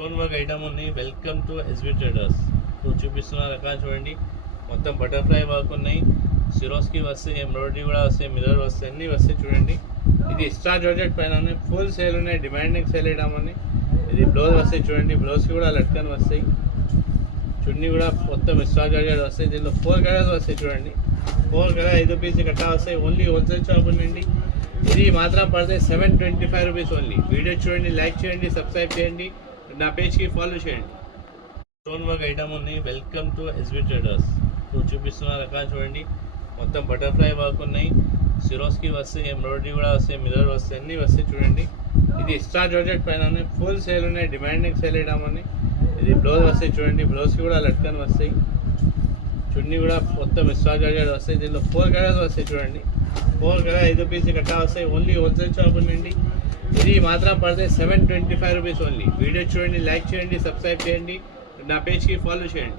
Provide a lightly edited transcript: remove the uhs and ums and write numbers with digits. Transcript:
Stone work item ఉంది. Welcome to SB traders. ఇప్పుడు చూపిస్తున్న రకాలు చూడండి. మొత్తం బటర్ఫ్లై వర్క్ ఉన్నాయి. సిరోస్కి వస్తాయి, ఎంబ్రాయిడరీ కూడా వస్తాయి, మిర్రర్ వస్తాయి, అన్నీ వస్తాయి చూడండి. ఇది ఎక్స్ట్రా జార్జెట్ పైన ఫుల్ సేల్ ఉన్నాయి. డిమాండింగ్ సేల్ ఐటమ్ అని. ఇది బ్లౌజ్ వస్తాయి చూడండి. బ్లౌజ్కి కూడా లట్కన్ వస్తాయి. చున్నీ కూడా మొత్తం ఎక్స్ట్రా జార్జెట్ వస్తాయి. దీనిలో 4 కలర్స్ వస్తాయి చూడండి. 4 కలర్ 5 పీస్ కట్టా వస్తాయి. ఓన్లీ హోల్సేల్ షాప్ ఉండండి. ఇది మాత్రం పడితే 725 రూపీస్ ఓన్లీ. వీడియో చూడండి, లైక్ చేయండి, సబ్స్క్రైబ్ చేయండి, నా పేజ్కి ఫాలో చేయండి. స్టోన్ వర్క్ ఐటమ్ ఉంది. Welcome to SB traders. ఇప్పుడు చూపిస్తున్న రకాలు చూడండి. మొత్తం బటర్ఫ్లై వర్క్ ఉన్నాయి. సిరోస్కి వస్తాయి, ఎంబ్రాయిడరీ కూడా వస్తాయి, మిర్రర్ వస్తాయి, అన్నీ వస్తాయి చూడండి. ఇది ఎక్స్ట్రా జార్జెట్ పైన ఫుల్ సేల్ ఉన్నాయి. డిమాండింగ్ సేల్ ఐటమ్ అని. ఇది బ్లౌజ్ వస్తాయి చూడండి. బ్లౌజ్కి కూడా లట్కన్ వస్తాయి. చున్నీ కూడా మొత్తం ఎక్స్ట్రా జార్జెట్ వస్తాయి. దీనిలో 4 కలర్స్ వస్తాయి చూడండి. 4 కలర్ 5 పీస్ కట్టా వస్తాయి. ఓన్లీ హోల్సేల్ షాప్ ఉండండి. ఇది మాత్రం పడితే 725 రూపీస్ ఓన్లీ. వీడియో చూడండి, లైక్ చేయండి, సబ్స్క్రైబ్ చేయండి, నా పేజ్కి ఫాలో చేయండి.